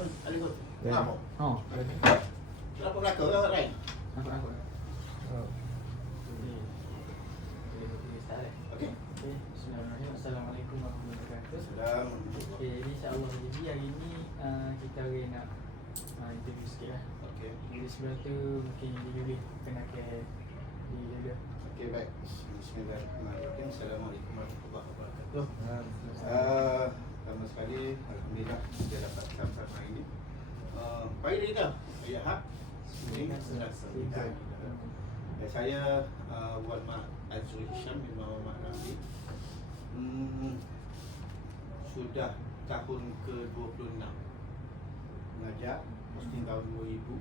Ada kot. Ya. Kenapa? Oh. Kenapa belakang orang lain? Nampak. Okey. Bismillahirrahmanirrahim. Assalamualaikum warahmatullahi wabarakatuh. Sedang. Okey, jadi insya-Allah jadi hari ni kita nak interview sikit lah. Okey. Jadi sebelah tu mungkin dia boleh kenalkan diri dia. Okey, baik. Bismillahirrahmanirrahim. Assalamualaikum warahmatullahi wabarakatuh. Pertama sekali, alhamdulillah kita dapat sampai hari ini. Baik dia kita. Ya, hak. Ini sudah selesai. Saya Wan Mak Azrul Hisham bin Muhammad Ramli. Sudah tahun ke-26 mengajar, posting tahun 2000.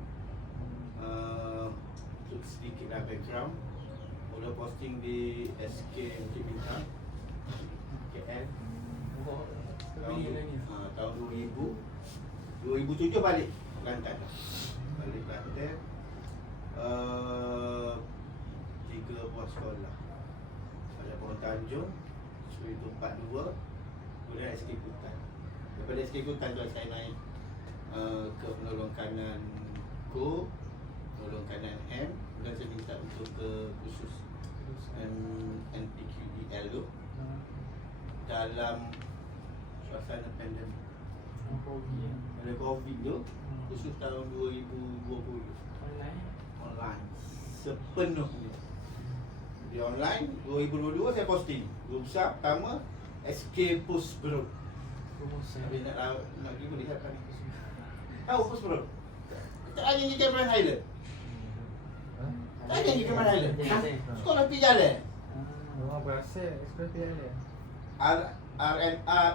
Untuk sedikitlah background, mula posting di SK Bukit Bintang KL tahun 2000. 2007 balik Kelantan. Balik Kelantan. 3 buah sekolah. Ada Pohon Tanjung, Suri Tumpat 2, kemudian SK Kutan. Daripada SK Kutan tu saya naik ke penolong kanan Ko, penolong kanan M, dan saya minta untuk ke khusus NPQEL tu dalam suasana pandemik. Ada COVID tu, khusus tahun 2020. Online sepenuhnya. Di online 2022 saya posting. Group besar pertama SK Post Group. Habis nak pergi boleh lihatkan ni. Tahu Post Group? Tak ada yang Cameron Highland. Tak ada yang Cameron Highland. Sekolah pergi jalan. Orang berasa seperti ada. RNR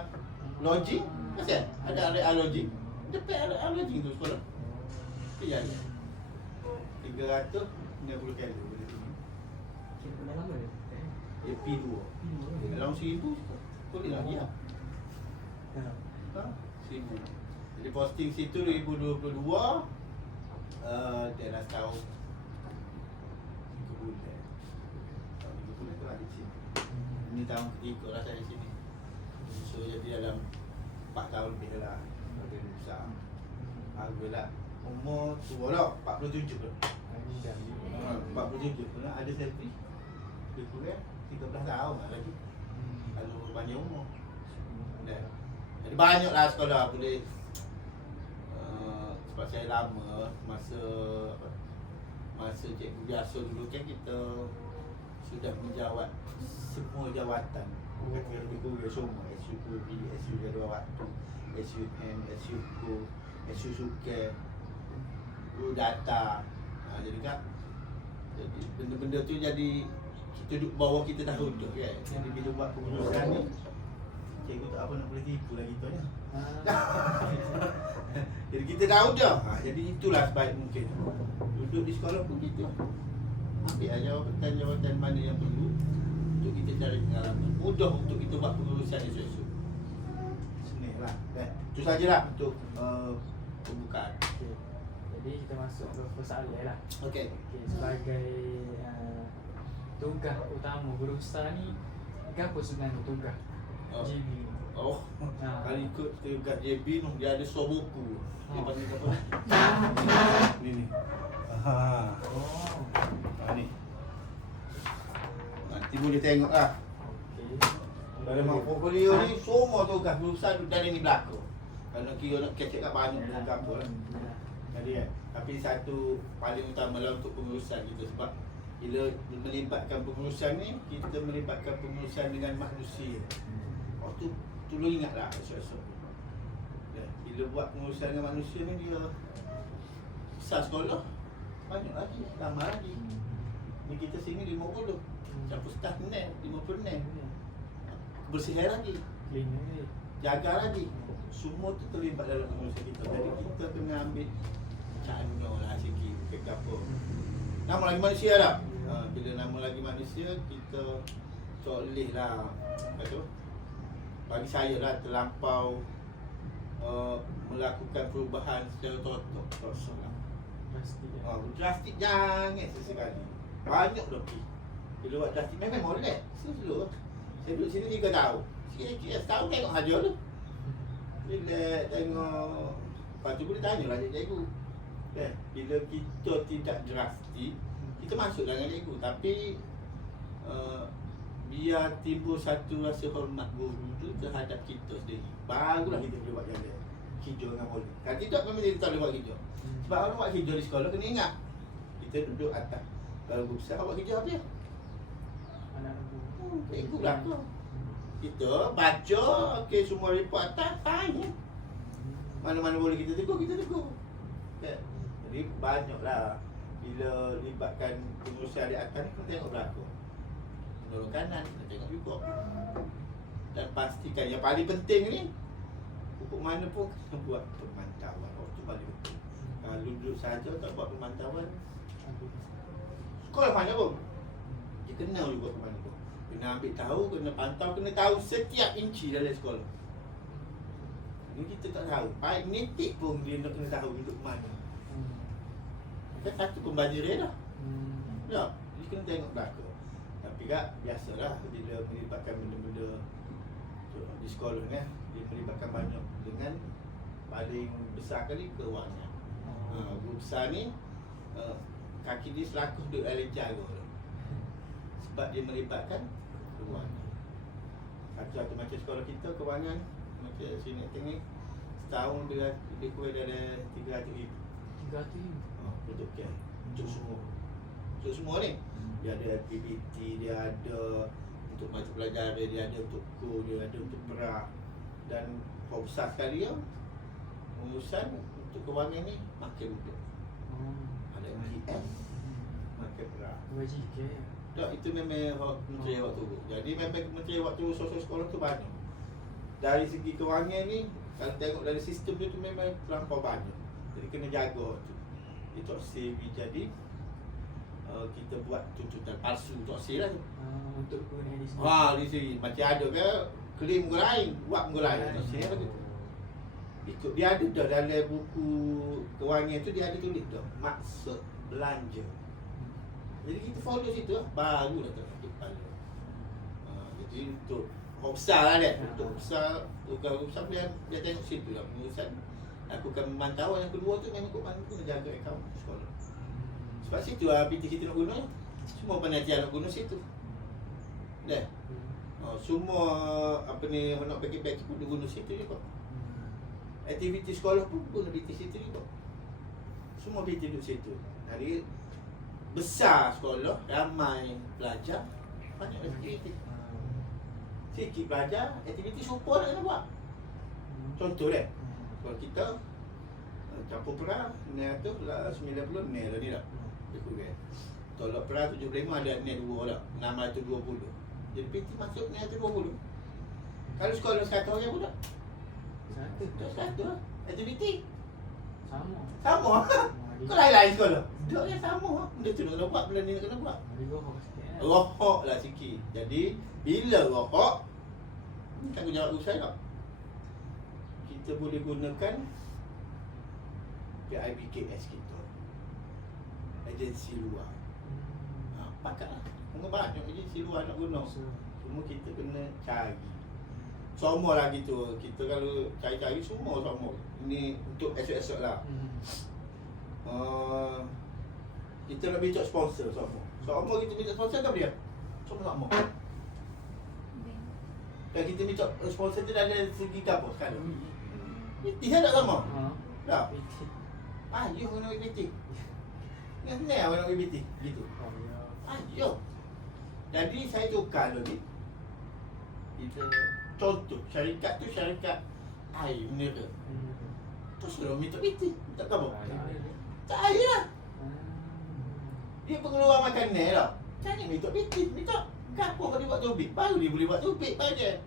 Lodging. Masih ada RNR Lodging. Dekat RNR Lodging tu sekolah. Pergi jalan. 390 kali boleh tu. Kira lama dia. AP2. Dalam 1000 boleh lagi lah. Ha? 1000. Jadi posting situ 2022 dalam tahun 3 bulan. Tahun 3 bulan tu ada sini. Ini tahun ketiga lah saya di sini. So jadi dalam 4 tahun lebih lah. Lebih besar. Alhamdulillah. Umur tua lah, 47 lah. 47 pula ada selfie. Lebih kurang 13 tahun lah lagi. Kalau banyak umur. Jadi banyak lah sekolah boleh. Sebab saya lama masa cikgu biasa dulu kan kita sudah menjawat semua jawatan. Kata lebih kurang semua. SUP, SU jadual waktu, SUM, SUK, SU suka, data. Jadi kan, jadi benda-benda tu jadi kita duduk bawah kita dah duduk kan. Jadi bila buat pengurusan ni, cikgu tak apa nak boleh tipu lah kita ni. Jadi kita tahu je. Jadi itulah sebaik mungkin. Duduk di sekolah pun kita ambil lah jawatan mana yang perlu untuk kita cari pengalaman. Mudah untuk kita buat pengurusan esok-esok. Senih lah. Itu sajalah untuk pembukaan. Jadi kita masuk ke persoalan lah. Okey. Sebagai tugas utama guru besar ni, apa sebenarnya tugas JB? Oh, kalau ikut tugas JB tu dia ada sebuah buku. Dia panggil apa? Ni. Ni. Nanti boleh tengok lah. Dalam portfolio ni semua tugas guru besar tu dan ini belakang. Kalau kira nak catch kat banyak program tu lah. Jadi kan, tapi satu paling utama lah untuk pengurusan kita sebab bila melibatkan pengurusan ni, kita melibatkan pengurusan dengan manusia. Waktu tolong ingatlah esok-esok. Bila buat pengurusan dengan manusia ni dia besar sekolah banyak lagi, lama lagi. Ni kita sini 50. Campur staff ni 50 ni. Bersihkan lagi. Jaga lagi. Semua tu terlibat dalam pengurusan kita. Jadi kita kena ambil cano lah sikit ke apa. Nama lagi manusia lah. Bila nama lagi manusia kita soleh lah. Betul? Bagi saya lah terlampau melakukan perubahan secara total. Drastik jangan sesekali. Banyak lebih. Bila buat drastik memang boleh. Slow. Saya duduk sini 3 tahun. Sikit-sikit setahun tengok hajar tu. Bila tengok lepas tu boleh tanya lah cikgu. Kan? Bila kita tidak drastik, kita masuk dengan cikgu. Tapi biar timbul satu rasa hormat guru tu terhadap kita sendiri. Barulah kita boleh buat jalan hijau dengan bola. Kalau tidak memang dia tak boleh buat hijau. Sebab orang buat hijau di sekolah kena ingat, kita duduk atas. Kalau guru besar buat hijau apa ya? Anak guru. Cikgu belakang. Kita baca, okey semua report atas, tanya. Mana-mana boleh kita tegur, kita tegur. Okay. Jadi banyaklah bila libatkan pengurusan di atas ni, kena tengok belakang. Menolong kanan, kena tengok juga. Dan pastikan yang paling penting ni, pokok mana pun kena buat pemantauan. Oh, tu paling penting. Kalau duduk saja tak buat pemantauan, sekolah mana pun dia kena juga ke mana pun. Kena ambil tahu, kena pantau, kena tahu setiap inci dalam sekolah. Ini kita tak tahu. Baik netik pun dia nak kena tahu duduk mana. Kan satu pembaca dia dah. Tak, dia kena tengok belakang. Tapi kak, biasalah bila melibatkan benda-benda di sekolah ni, dia melibatkan banyak dengan paling besar kali kewangan. Guru besar ni kaki dia selaku duduk dalam jaga. Sebab dia melibatkan kewangan. Satu macam sekolah kita, kewangan macam sini ni setahun dia lebih kurang ada 300,000. 300,000? Untuk care, untuk semua. Untuk semua ni. Dia ada aktiviti, dia ada untuk mata pelajaran, dia ada untuk kru, dia ada untuk perak. Dan besar sekali ya, urusan untuk kewangan ni makin mudah. Ada MTS, makin perak. WJK ya? Tak, itu memang Menteri Awak Turun. Jadi memang Menteri Awak Turun sosial sekolah tu banyak. Dari segi kewangan ni, kalau tengok dari sistem dia tu memang terlampau banyak. Jadi kena jaga tu. Itu CV jadi kita buat tuntutan palsu untuk C lah tu. Untuk kegunaan di sini. Di sini macam ada ke klaim muka lain, buat muka lain. C apa tu? Itu dia ada dah dalam buku kewangan tu, dia ada tulis dah maksud belanja. Jadi kita follow situ lah, barulah tersakit kepala. Jadi untuk orang besar lah dia. Untuk besar, orang besar dia tengok situ lah pengurusan. Aku akan memantau. Yang kedua tu memang kau kena jaga akaun sekolah. Sebab situ lah PT kita nak guna. Semua penelitian nak guna situ. Dah. Semua apa ni nak pakai pun dia guna situ juga. Aktiviti sekolah pun guna PT situ juga. Semua PT duduk situ. Jadi besar sekolah, ramai pelajar, banyak aktiviti. Sikit pelajar, aktiviti serupa nak kena buat. Contoh dia, kalau kita campur perang, ni tu lah 90, ni lah ni lah. Tolak perang 75 ada ni 2 lah, 620. Jadi PT masuk ni 20. Kalau sekolah 100 orang pula? 100 lah, aktiviti. Sama. Kau lain-lain sekolah? Tak yang sama. Benda tu nak kena buat, benda ni nak kena buat. Rohok lah sikit. Jadi, bila rohok, tanggungjawab guru saya tak? Kita boleh gunakan PIBKS kita, agensi luar. Pakatlah. Mungkin banyak agensi luar nak guna. Semua kita kena cari. Semua lah gitu. Kita kalau cari-cari semua sama. Ini untuk esok-esok lah. Kita nak minta sponsor semua. Semua kita minta sponsor tak boleh? Sama-sama. Dan kita minta sponsor tu dari segi apa sekarang? PT tak sama? Tak? Ayuh kena pergi PT. Ingat ni awak nak pergi PT? Gitu. Ayuh. Jadi saya tukar lagi. Kita contoh, syarikat tu syarikat air mineral. Terus suruh minta PT. Tak apa? Tak air lah. Dia pengeluar makan ni lah. Jangan minta PT. Minta kapur kalau dia buat tubik. Baru dia boleh buat tubik. Baru dia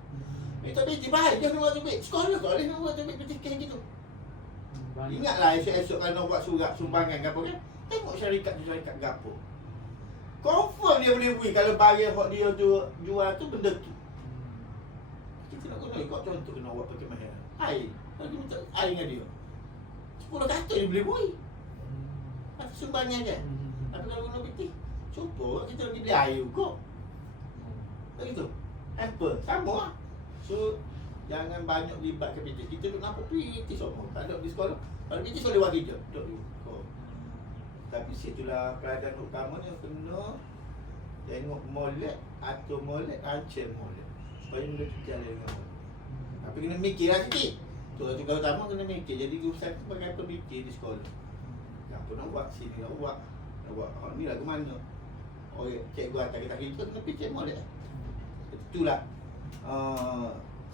minta PT. Baik dia nak buat tubik. Sekolah tak boleh nak buat tubik PT kayak gitu. Ingatlah esok-esok kalau nak buat surat sumbangan kapur kan. Tengok syarikat tu syarikat kapur. Confirm dia boleh beri kalau barang hak dia tu jual tu benda tu. Kita nak guna ikut contoh kena buat pakai mahal. Air. Kalau dia minta air dengan dia. 10 kata dia boleh beri. Atas sumbangan je. Tapi kalau guna PT, cuba kita pergi beli air juga. Tak gitu? Apple, sama lah. So, jangan banyak libat ke PT. Kita duduk nampak PT semua. Tak ada di sekolah. Kalau kita boleh buat kerja. Duduk dulu. Oh. Tapi situlah keadaan utama ni kena tengok molek atau molek rancang molek. Supaya benda tu jalan dengan molek. Tapi kena mikirlah sikit. Tugas utama kena mikir. Jadi guru saya sebagai pemikir di sekolah. Apa nak buat? Sini nak buat. Nak buat. Oh, ni lagu mana? Oh, cikgu hantar kita kerja kena fikir molek. Itulah.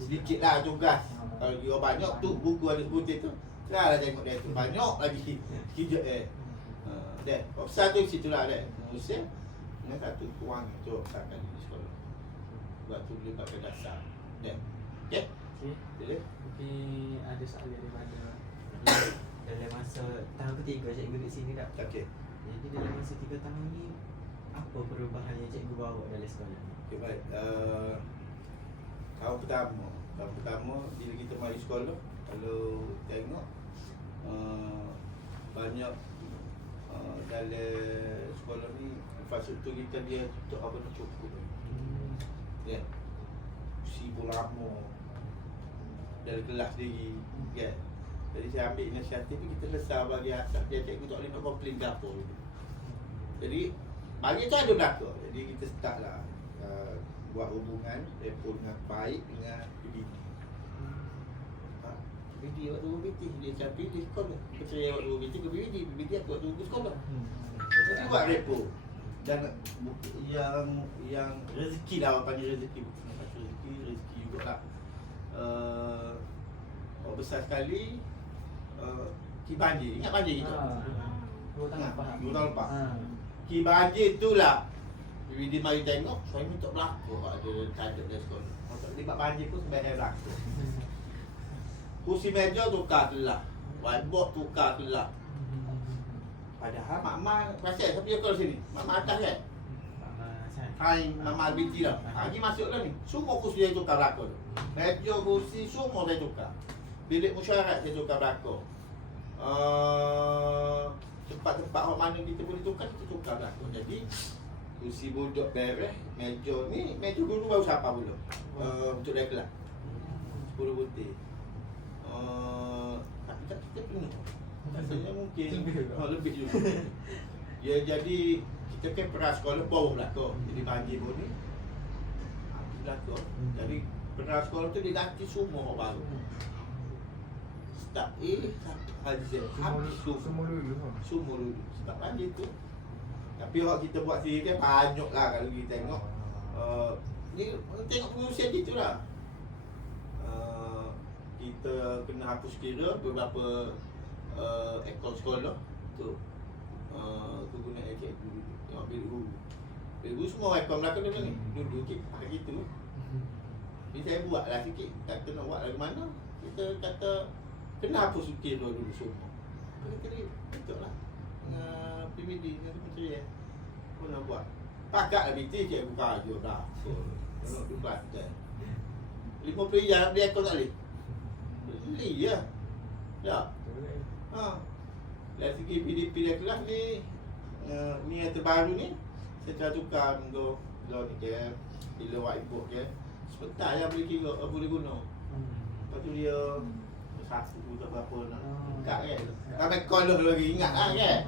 Sedikit lah tugas. Kalau dia banyak tu buku ada putih tu. Selalah tengok dia tu. Banyak lagi kerja Dek, satu situlah dek. Musim dengan satu kurang tu akan di sekolah. Buat tu boleh pakai dasar. Dek. Okey? Okey. Boleh? Mungkin ada soalan daripada Dalam masa tahun ketiga cikgu duduk sini tak? Okey. Jadi dalam masa 3 tahun ni apa perubahan yang cikgu bawa dalam sekolah ni? Okey, baik. Tahun pertama bila kita mari sekolah, kalau tengok banyak dalam sekolah ni infrastruktur kita dia untuk apa nak cukup. Ya. Si pun lama dari kelas sendiri, ya. Jadi saya ambil inisiatif ni, kita lesar bagi asas dia cikgu tak boleh nak komplain ke apa gitu. Jadi bagi tu ada belaka. Jadi kita start lah buat hubungan telefon dengan baik dengan PBD. PBD waktu PBD dia cakap pilih sekolah. Percaya waktu PBD ke PBD, PBD aku waktu sekolah. Jadi buat repo. Dan yang rezeki lah, orang panggil rezeki. Bukan rezeki jugalah. Besar sekali Ki Banjir. Ingat Banjir kita? 2 tahun lepas. 2 tahun lepas. Ki Banjir itulah PBD mari tengok, saya minta berlaku ada cadat dari sekolah. Kalau terlibat banjir pun sebenarnya berlaku. Kursi meja tukar kelah, whiteboard tukar kelah. Padahal Mak pasal siapa yang call sini? Mak atas kan? Hai, Mak binti lah. Lagi masuklah ni. Semua kursi dia tukar berlaku. Meja, kursi semua saya tukar. Bilik musyarat saya tukar berlaku. Tempat-tempat mana kita boleh tukar, kita tukar berlaku. Jadi kursi duduk beres, meja ni, meja guru baru siapa pula untuk dia kelas 10 butir. Tapi tak kita penuh. Rasanya mungkin lebih juga. Ya, jadi kita kan pernah sekolah bawah belakang. Jadi banjir pun ni habis belakang. Jadi pernah sekolah tu diganti semua orang baru. Start A sampai Z. Habis Semua dulu. semua dulu. Sebab banjir tu. Tapi kalau kita buat sendiri kan banyak lah kalau kita tengok. Ni tengok pengurusan kita lah. Kita kena hapus kira beberapa akaun sekolah untuk kegunaan cikgu. Tengok bilik guru. Bilik guru semua akaun belakang dia ni. Dulu kita pakai gitu. Jadi saya buat lah sikit. Kata nak buat lagu mana, kita kata kena hapus kira dulu semua. Kita ni betul lah. Dengan PBD dengan Kementerian pun nak buat. Pakatlah BT cikgu buka je dah. Tengok tu Kelantan. 50 yang nak beli akaun tak boleh? Beli je. Tak? Dari segi PDP dia kelas ni yang terbaru ni saya telah tukar untuk ni ke bila whiteboard ke sebentar je boleh kira, boleh guna. Lepas tu dia satu tak berapa nak buka kan. Sampai call lagi ingat lah kan.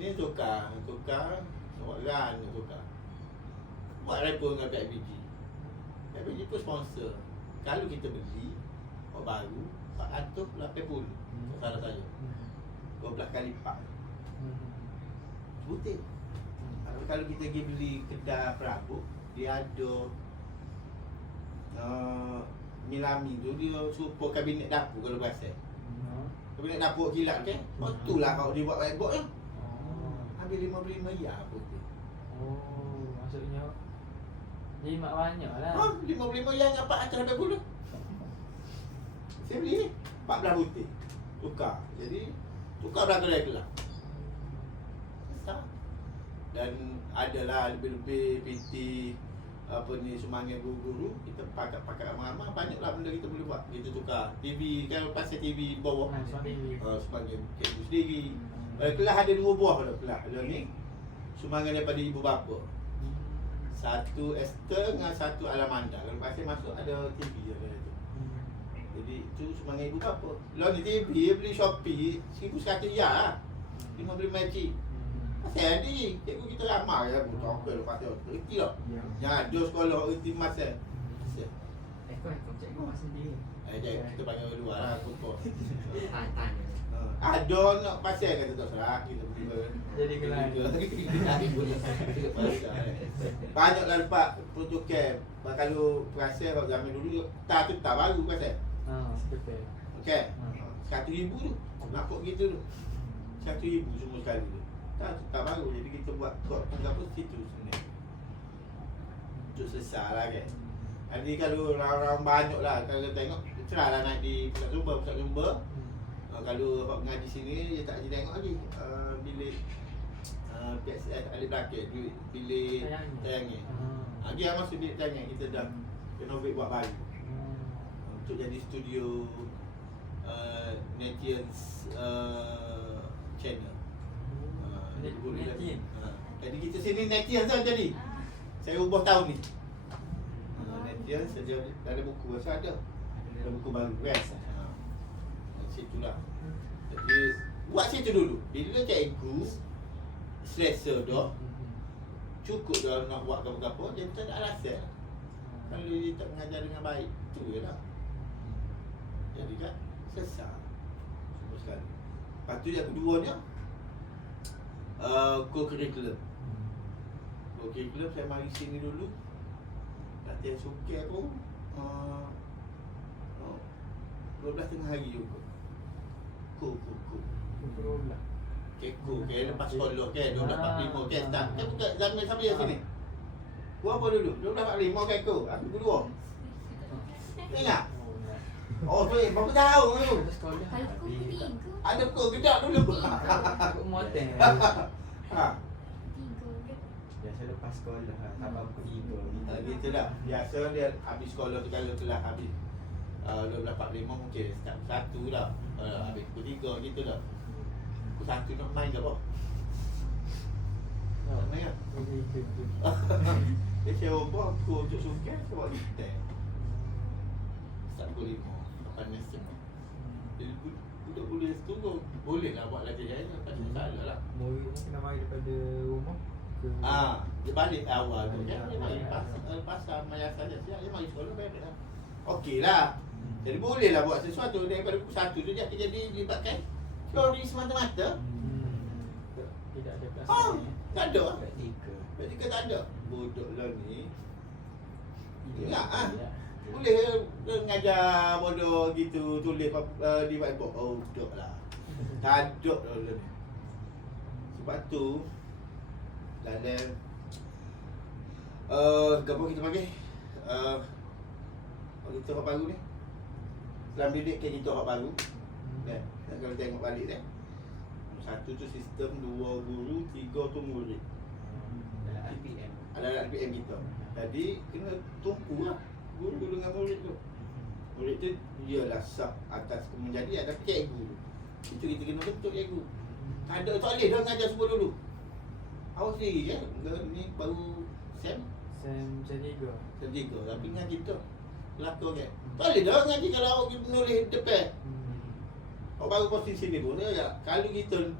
Ini tukar buat run tukar. Buat repo dengan PIBG. PIBG pun sponsor. Kalau kita beli baru 480 salah saya. 12 kali lipat. Butir. Kalau kita pergi beli kedai perabot, dia ada Milami tu dia support kabinet dapur kalau berasal. Kabinet dapur kilat kan? Oh itulah kalau dia buat whiteboard je. Ambil 55 ya apa tu. Oh, maksudnya jimat banyak lah. 55 yang apa atas 80. Saya beli ni 14 butir. Tukar. Jadi tukar belakang dari kelas. Besar. Dan adalah lebih-lebih PT apa ni semangat guru-guru, kita pakai ramai-ramai, banyaklah benda kita boleh buat. Kita tukar TV kan, pasal TV bawah. Sebagai cikgu sendiri. Kelas ada 2 buah dah kelas. Ada ni sumbangan daripada ibu bapa. Satu Esther dengan satu Alamanda. Kalau pasal masuk ada TV ada tu. Jadi tu RM9,000 ke apa. Lalu ni TV beli Shopee RM1,100 ya lah. Dia mau beli Magic. Pasal ni, cikgu kita ramai ya, bukan apa lepas tu. Erti tak? Ya. Yang ada sekolah erti mas eh. Ekor cikgu masih dia. Kita panggil luar lah, pokok. Tanya. Ada nak pasal kata tak salah, kita pergi Jadi kelas. Banyaklah lepas protokol. Kalau perasan kalau zaman dulu tak tu tak baru pasal. Betul. Okey. RM1,000 tu. Nampak gitu tu. RM1,000 semua sekali tu. Tak baru. Jadi kita buat kod apa situ sebenarnya. Untuk sesal lah kan. Jadi kalau orang-orang banyak lah, kalau tengok cerah lah naik di pusat Zumba. Kalau awak mengaji sini, dia tak jadi tengok lagi bilik PSS ada belakang, bilik tayangnya. Dia masuk bilik tayangnya, kita dah renovate buat baru untuk jadi studio Netians channel. Jadi kita sini Netians lah jadi. Saya ubah tahun ni. Netians saja ada buku rasa ada. Ada buku baru rest. Situ lah. Jadi buat situ dulu. Bila cikgu selesa dah, cukup dah nak buat apa-apa, dia tak ada alasan. Kalau dia tak mengajar dengan baik, tu je lah. Jadi kan selesai. Semua sekali. Lepas tu yang keduanya co-curriculum. Co-curriculum saya mari sini dulu. Latihan suket pun 12 tengah hari juga. Ku. Cikgu ke lepas sekolah ke 12.45 ke start. Kan bukan zaman siapa yang sini? Ku apa dulu? 12.45 ke aku? Aku kedua. Ingat? Oh tu berapa tahun dulu? Sekolah. Kalau kau tiga. Ada ku gedak dulu. Aku moten. Ha. Biasa lepas sekolah tak apa ego. Gitu dah. Biasa dia habis sekolah tu kalau telah habis 12.45 mungkin start 1 dah. Habis pukul 3 gitu dah. Pukul 1 nak main ke apa? Nak main tak? Dia sewa bom aku untuk sukan sebab kita. Start pukul 5. Panas semua. Jadi budak-budak situ boleh lah buat lagi jaya. Tak ada salah lah. Murid ni kena mari daripada rumah ke Dia balik awal tu kan. Dia mari pasal maya saja. Dia mari sekolah balik lah. Okey lah. Jadi boleh lah buat sesuatu daripada pukul 1 tu dia jadi libatkan teori semata-mata. Tidak ada kelas. Tak ada. Praktikal. Praktikal tak ada. Bodoh lah ni. Ingat boleh mengajar bodoh gitu tulis di whiteboard. Oh, bodoh lah. Tak ada lah ni. Sebab tu dalam apa kita panggil kita orang baru ni dalam didik ke kita orang baru kan. Dan kalau tengok balik kan, satu tu sistem, 2 guru, 3 tu murid. Dalam RPM. Ada RPM kita. Jadi kena tumpu lah guru dengan murid tu. Murid tu ialah sah atas menjadi ada cikgu. Itu kita kena bentuk cikgu. Tak ada tak boleh dah mengajar semua dulu. Awak sendiri kan, ni baru Sam Sem 3. tapi dengan kita pelakon kan. Tak boleh dah ngaji kalau awak nulis depan. Awak baru posisi ni pun ya. Kalau kita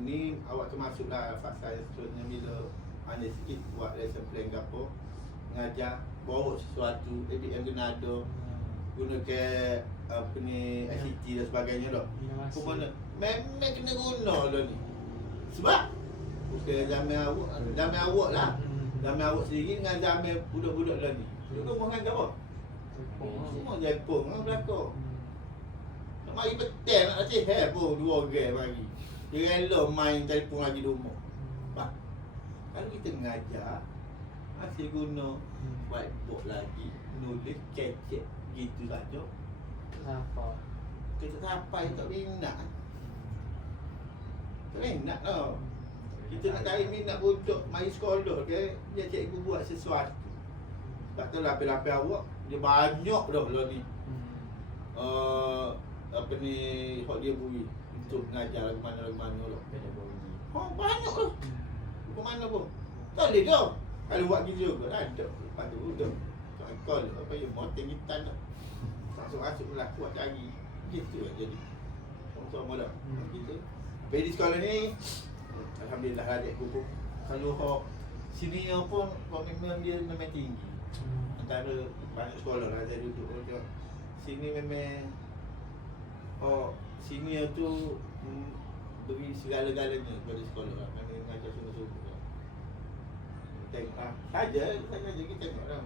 ni awak termasuklah fasa seterusnya bila pandai sikit buat lesson plan ke apa, mengajar bawa sesuatu ABM kena ada, gunakan apa ni ICT dan sebagainya dah. Ke mana? Memang kena guna lah ni. Sebab bukan zaman awak lah. Zaman awak sendiri dengan zaman budak-budak lah ni. Budak rumah kan apa? Semua Jepun kan belakang. Nak mari betul nak nasihat pun 2 orang mari. Dia rela main telefon lagi di rumah. Bah, kalau kita mengajar masih guna whiteboard lagi, nulis kecek gitu saja. Kenapa? Kita sampai tak minat. Tak minat lah. Kita nak cari minat budak mari sekolah ke, dia cikgu buat sesuatu. Tak tahu lapis-lapis awak dia banyak dah lah ni. Apa ni hak dia beri untuk mengajar ke mana lah. Pedagogi. Banyak lah. Ke mana pun. Tak boleh dah. Kalau buat gitu juga ada. Lepas tu dah. Tak call apa yang mau tinggitan lah. masuk pula kuat cari. Gitu lah jadi. Sama-sama dah. Gitu. Tapi di sekolah ni alhamdulillah lah cikgu pun kalau hok senior pun komitmen dia memang tinggi. Antara banyak sekolah lah saya duduk tengok sini memang senior tu beri segala-galanya kepada sekolah lah. Mana mengajar sungguh-sungguh lah. Tengok lah. Saja kita tengok lah.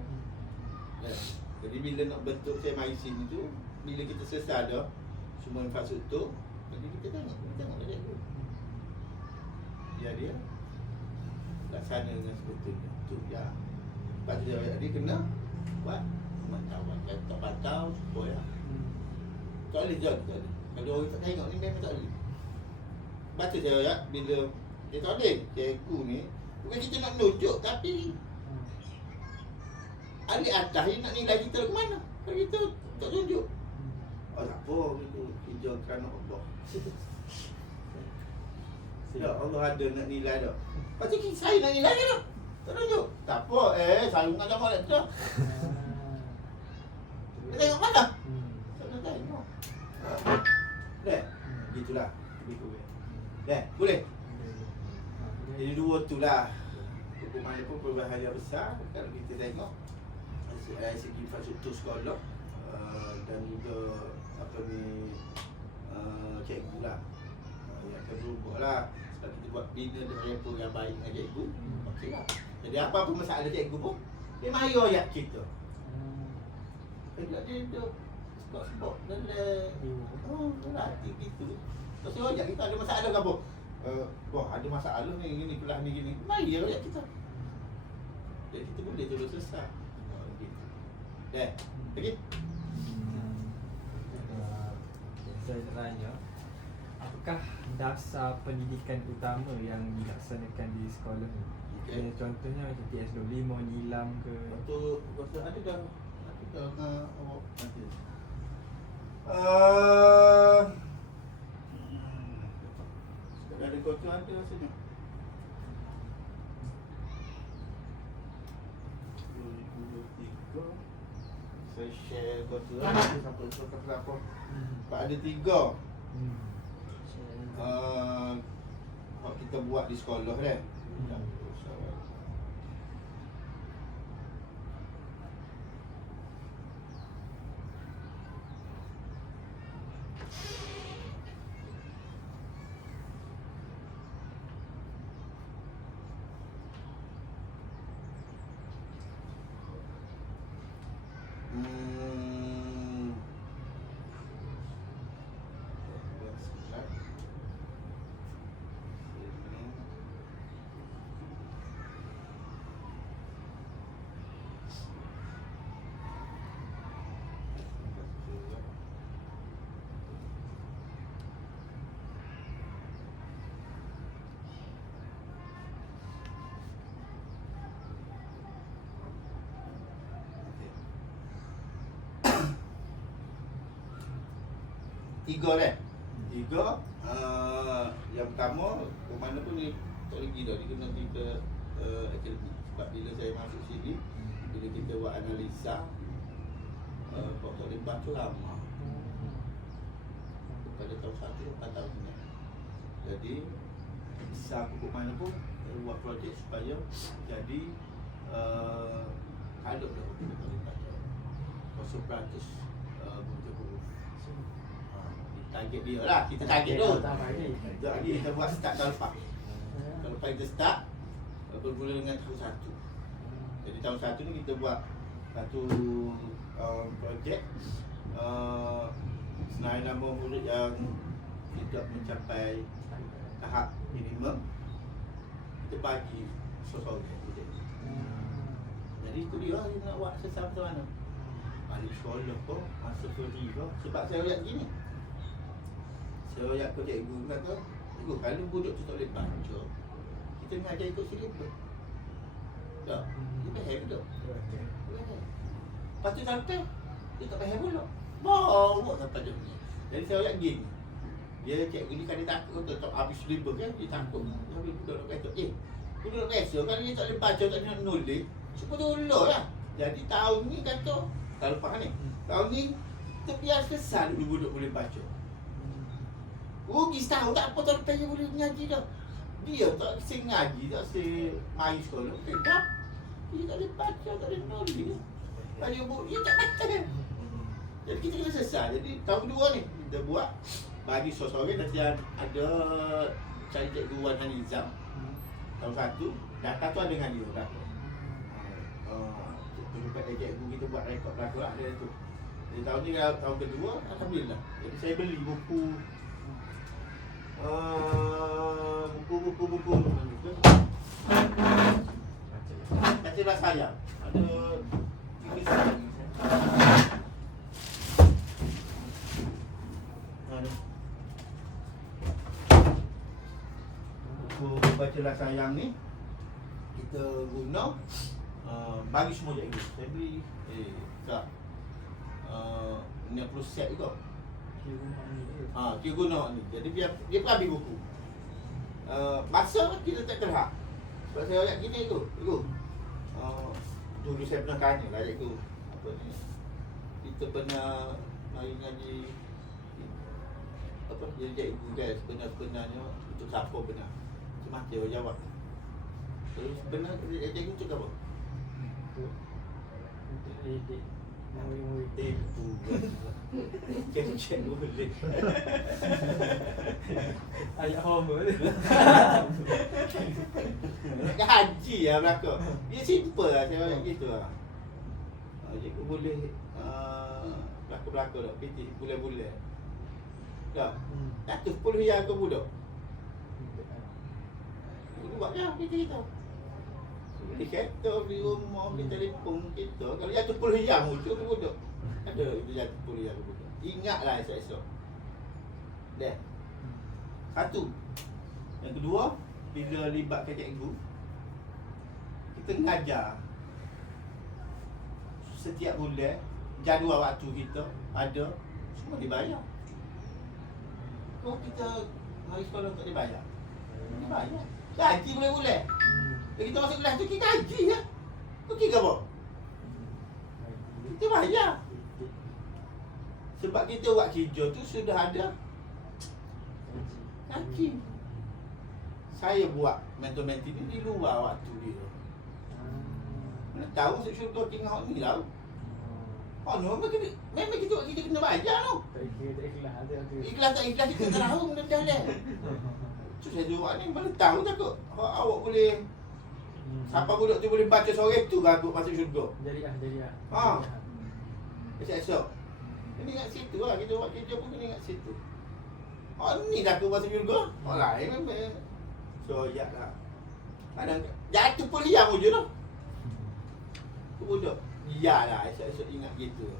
Jadi bila nak bentuk CMIC ni tu, bila kita selesai dah semua infrastruktur, jadi kita tengok lah cikgu. Dia laksana dengan sebetulnya. Tu ya. Lepas tu dia kena buat pemantauan. Kalau tak pantau, supaya tak boleh jauh tak boleh. Kalau orang tak tengok ni memang tak boleh. Baca saya ayat bila dia tak boleh. Cikgu ni bukan kita nak menunjuk tapi ahli atas ni nak nilai kita ke mana. Kalau kita tak tunjuk. Oh tak apa gitu. Hijau kerana Allah. Ya Allah ada nak nilai dah. Lepas tu saya nak nilai ke tak? Tak tunjuk. Tak apa. Saya bukan tak boleh tu. Dia tengok mana? Tak nak tengok. Dah. Gitulah. Lebih kurang. Dah. Boleh? Jadi dua tu lah. Hukuman dia pun berbahaya besar. Kalau kita tengok segi infrastruktur sekolah dan juga apa ni cikgu lah. Yang akan berubah lah. Kalau kita buat bina dengan program baik dengan cikgu, okey lah. Jadi apa pun masalah cikgu pun, dia mari ayat kita. Dia sebab dan hati gitu. Terus dia ayat kita ada masalah ke apa? Wah ada masalah ni, gini kelas ni gini. Mari ayat kita. Jadi kita boleh terus selesai. Gitu. Dah. Okey. Saya nak tanya, apakah dasar pendidikan utama yang dilaksanakan di sekolah ni? Okay. Contohnya macam TS25, nilam ke? Waktu ada dah awak nanti. Sekarang ada kota ada rasanya. 2023 saya share kota sampai berapa? Ada 3 kita buat di sekolah kan. Tiga kan? Yang pertama, ke mana pun ni tak pergi dah, dia kena pergi ke akademi. Sebab bila saya masuk sini, bila kita buat analisa, kok tak boleh baca lama. Pada tahun 1, 4 tahun ni. Jadi, besar pokok mana pun, buat projek supaya jadi ada dah kita tak boleh baca. 0% buta huruf. Target dia lah, kita target tu. Sekejap lagi kita buat start tahun lepas. Tahun lepas kita start bermula dengan tahun 1. Jadi tahun 1 ni kita buat satu projek senarai nama murid yang tidak mencapai tahap minimum, kita bagi seseorang projek. Jadi itu dia lah, dia nak buat sesama macam mana. Balik sekolah pun, masa free pun. Sebab saya lihat gini, saya ayat ke cikgu kata, cikgu kalau budak tu tak boleh baca, kita mengajar ikut silibus. Tak? Dia faham tak? Lepas tu sampai, dia tak faham pula. Bawa sampai dia punya. Jadi saya ayat gini, dia cikgu ni kan dia takut tu, tak habis silibus kan, dia takut. Dia habis budak nak kata, budak nak biasa, kalau dia tak boleh baca, tak boleh nak nulis, cuba tolong lah. Jadi tahun ni kata, tahun lepas ni, tahun ni Kita biar selesai dulu budak boleh baca. Rugi setahun tak apa, tahun depan dia boleh mengaji dah. Dia tak sing ngaji, tak sing main sekolah. Tegap. Dia tak boleh baca, tak boleh nulis. Tanya buku, dia tak baca. Jadi kita kena selesai. Jadi tahun kedua ni kita buat bagi sore-sore nanti ada cari cikgu Wan Hanizam. Tahun satu, data tu ada dengan dia data. Cikgu kita buat rekod data lah dia tu. Jadi tahun ni tahun kedua, alhamdulillah. Jadi saya beli buku buku baca bahasa sayang. Ada kisah ni. Buku bacalah sayang ni kita guna bagi semua cikgu. Saya beli tak 60 set juga. Dia guna ni. Jadi dia ambil buku. Masa kita tak terhak. Sebab saya ayat gini tu. Dulu saya pernah tanya lah cikgu. Apa ni? Kita pernah mari ngaji apa jadi cikgu kan sebenarnya itu siapa benar. Cuma dia jawab. Terus benar cikgu cakap apa? Untuk didik murid-murid. Cikgu boleh. Ayat homer. Nak haji lah belakang. Dia simple lah saya gitu lah. Cikgu boleh belakang-belakang tak? Pitih bulan-bulan. Tak? Tak tu 10 yang ke budak? Buatlah pitih kita. Beli kereta, beli rumah, beli telefon kita. Kalau jatuh 10 yang muncul ke budak. Ada itu jatuh 10 yang ke budak. Ingatlah esok-esok. Dah. Satu. Yang kedua, bila libatkan cikgu, kita mengajar setiap bulan, jadual waktu kita ada, semua dibayar. Kalau kita hari sekolah tak dibayar, dibayar. Gaji bulan-bulan. Bila kita masuk kelas tu, kita gaji je. Tu kira apa? Kita bayar. Sebab kita buat kerja tu sudah ada gaji. Saya buat mentor-mentor ni di luar waktu dia. Mana tahu masuk syurga tengok ni lah. Oh no, memang kita kena bayar tu. Tak ikhlas ada. Ikhlas tak ikhlas kita tak tahu benda dah dah. Tu saya jawab ni mana tahu takut awak boleh siapa budak tu boleh baca sore tu aku masuk syurga. Jariah. Esok-esok. Kena ingat situ lah, kita buat kerja pun kena ingat situ. Oh ni dah aku masuk syurga. Oh lain memang. So ya lah. Kadang jatuh pun liang je lah. Tu budak. Ya lah, esok-esok ingat gitu.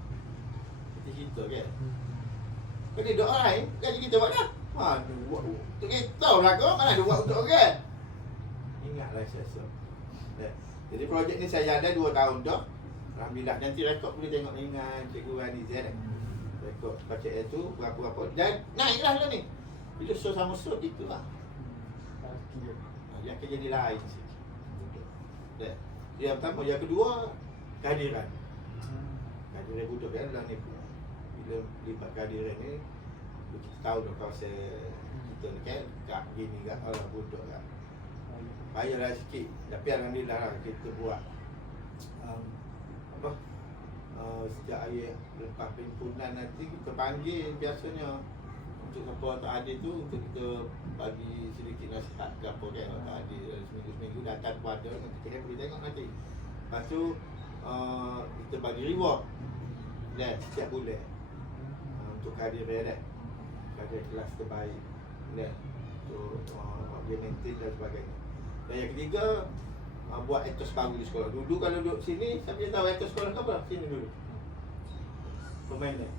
Kita cerita kan. Kau dia doa lain, gaji kita buat dah. Buat untuk kita lah kau, mana ada buat untuk orang. Ingatlah esok-esok. Jadi projek ni saya ada 2 tahun dah. Alhamdulillah, nanti rekod boleh tengok dengan Cikgu Hanizam. Rekod projek itu berapa-berapa. Dan naiklah lah ni. Bila show sama show itulah. Yang akan jadi lain sikit. Yang pertama, yang kedua kehadiran. Kehadiran budak kan lah ni. Bila libat kehadiran ni, kita tahu dah kawasan kita ni kan kat begini kan orang budak kan. Payahlah sikit. Tapi alhamdulillah lah kita buat sejak ayat lepas penimbunan nanti kita panggil biasanya untuk siapa tak ada tu untuk kita bagi sedikit nasihat ke apa kan. Kalau tak ada seminggu-seminggu datang pada nanti kita boleh tengok nanti. Lepas tu kita bagi reward dan setiap bulan untuk kehadiran dan kehadiran kelas terbaik dan untuk dia maintain dan sebagainya. Dan yang ketiga buat etos baru di sekolah. Dulu kalau duduk sini siapa yang tahu etos sekolah apa? Sini dulu. Permainan.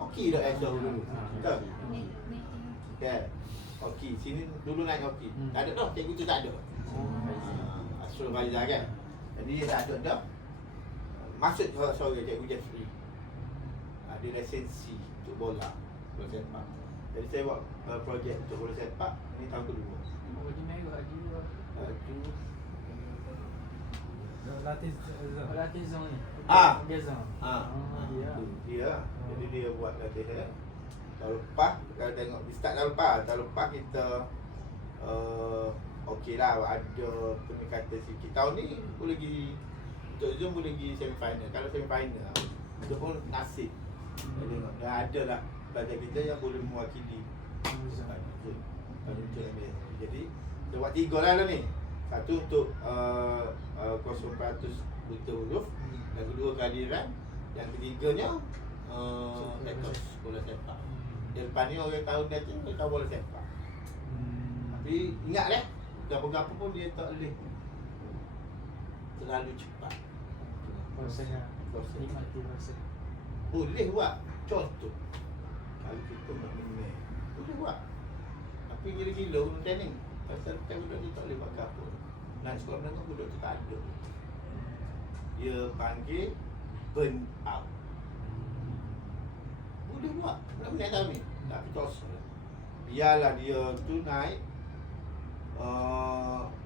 Okey dah etos dulu. Tak? Kan? Okey, sini dulu naik okey. Tak ada dah, cikgu tu tak ada. Asrul Faizal kan. Jadi dia tak ada dah. Masuk sore cikgu Jeffrey. Dia lisensi untuk bola sepak. Jadi saya buat projek untuk bola sepak ni tahun kedua. Baju merah juga. Latih Latih zone ni. Ah. Dia zone. Dia. Dia. Jadi dia buat latihan. Tahun lepas, kalau tengok di start tahun lepas kita okey lah, ada peningkatan sikit. Tahun ni boleh pergi, untuk Zoom boleh pergi semi final. Kalau semi final, itu pun nasib. Tengok, dah ada lah pelajar kita yang boleh mewakili Zoom. Untuk MBS. Jadi, kita buat 3 lah ni. Satu untuk 0% buta huruf, yang kedua kehadiran, yang ketiganya rekod bola sepak. Yang depan ni orang tahu dia tu tahu bola sepak. Tapi ingat lah, gapo-gapo pun dia tak boleh terlalu cepat. Prosesnya. Proses. Nikmati proses. Boleh buat. Contoh, kalau kita nak menang, boleh buat. Tapi gila-gila guna training. Pasal kan budak tu tak boleh buat gapo. Nak sekolah menengah budak tu tak ada. Dia panggil burn out. Boleh buat. Nak menang tahun ni. Tapi tosok lah. Biarlah dia tu naik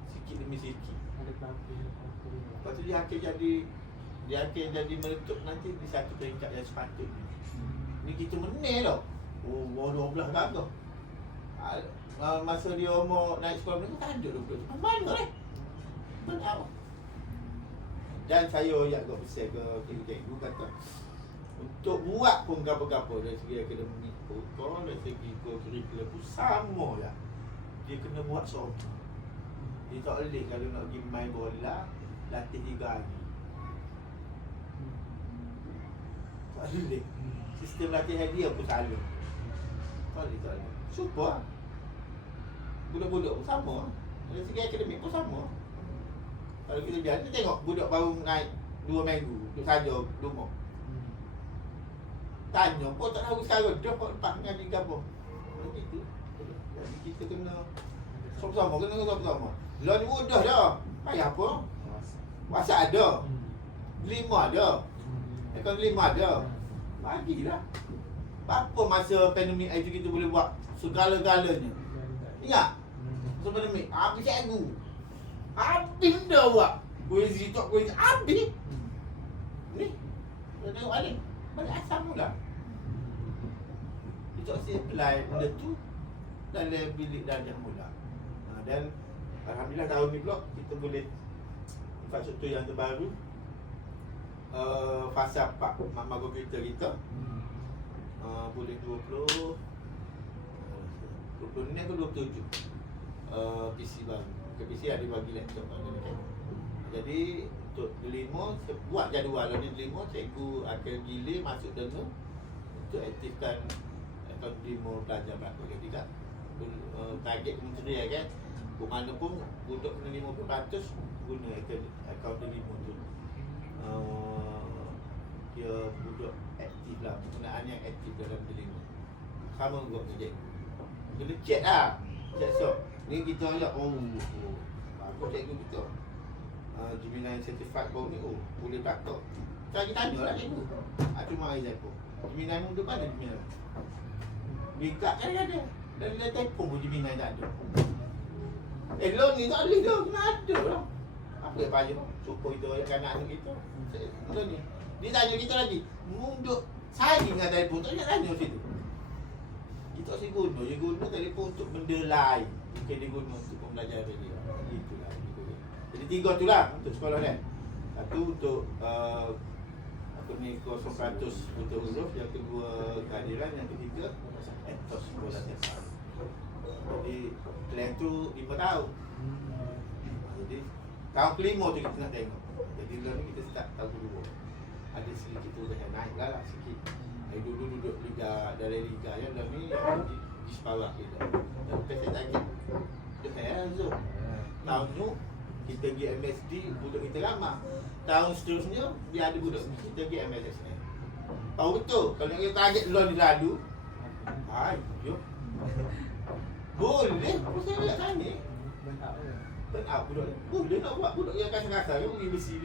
sikit demi sikit. Ada pelatih. Lepas tu dia akan jadi meletup nanti di satu peringkat yang sepatutnya. Ni kita menang tau. Oh, baru 12 gagah. Masa dia umur naik sekolah menengah tak ada 20. Mana lah? Benar. Dan saya ayat agak besar ke cikgu kata, untuk buat pun gapo-gapo dari segi akademik pun, dari segi kurikulam pun sama lah. Dia kena buat seorang. Dia tak boleh kalau nak pergi main bola, latih 3 hari. Tak boleh. Sistem latihan dia pun salah. Tak boleh. Super. Budak-budak pun sama. Dari segi akademik pun sama. Kalau kita biar, kita tengok budak baru naik 2 minggu, duduk saja rumah. Tanya pun tak tahu sekarang, dia pun lepas ngaji ke apa. Begitu. Jadi kita kena sama-sama, kena sama-sama. Lah ni mudah dah. Payah apa? WhatsApp ada. Lima ada. Akaun 5 ada. Bagilah. Apa masa pandemik itu kita boleh buat segala-galanya. Ingat? Masa pandemik, habis cikgu. Habis dah buat. Kuisi tak kuisi, habis. Ni, kita tengok balik. Balik asam pula. Kita asyik apply benda tu dalam bilik darjah mula. Dan Alhamdulillah tahun ni pula kita boleh infrastruktur yang terbaru. Fasa 4 makmal komputer kita boleh 20 ni ke 27 PC baru. Ke PC ada bagi laptop kan. Jadi untuk delimo buat jadual ni delimo cikgu akan gilir masuk dalam untuk aktifkan akaun delimo pelajar berlaku. Jadi kan target kementerian kan ke mana pun budak kena 50% guna akaun delimo tu. Dia budak aktif lah, penggunaan yang aktif dalam delimo. Sama juga dengan cikgu. Kena check lah. Check so. Ni kita ajak bagus cikgu kita. Gemini certified baru ni, boleh takut. Kita tanya lah cikgu. Cuma example. Gemini pun depan ada Gemini. Bingkat kan ada. Dan dia telefon pun Gemini tak ada. Loan ni tak boleh dah, kena ada lah. Apa yang payah? Syukur kita ayat anak kita. Loan ni. Dia tanya kita lagi. Munduk saya dengan telefon, tak nak tanya situ. Kita asyik guna. Dia guna telefon untuk benda lain. Bukan dia guna untuk pembelajaran dia. Itulah. Jadi 3 tu lah untuk sekolah ni. Satu untuk apa ni 0% buta huruf, yang kedua kehadiran, yang ketiga etos bola sepak. Jadi plan tu 5 tahun. Jadi tahun kelima tu kita nak tengok. Jadi lah ni kita start tahun kedua. Ada sedikit tu dah naik lah sikit. Dulu duduk liga, dalam liga yang dah ni di separuh kita. Dan kita target dia Zoom. Tahun tu kita pergi MSD, budak kita ramah. Tahun seterusnya dia ada budak kita pergi MSSN. Tahu betul kalau kita target loan lalu. Ayo. Boleh, apa saya nak tanya? Burn out budak ni. Boleh nak buat budak yang kasar-kasar, yang pergi besi.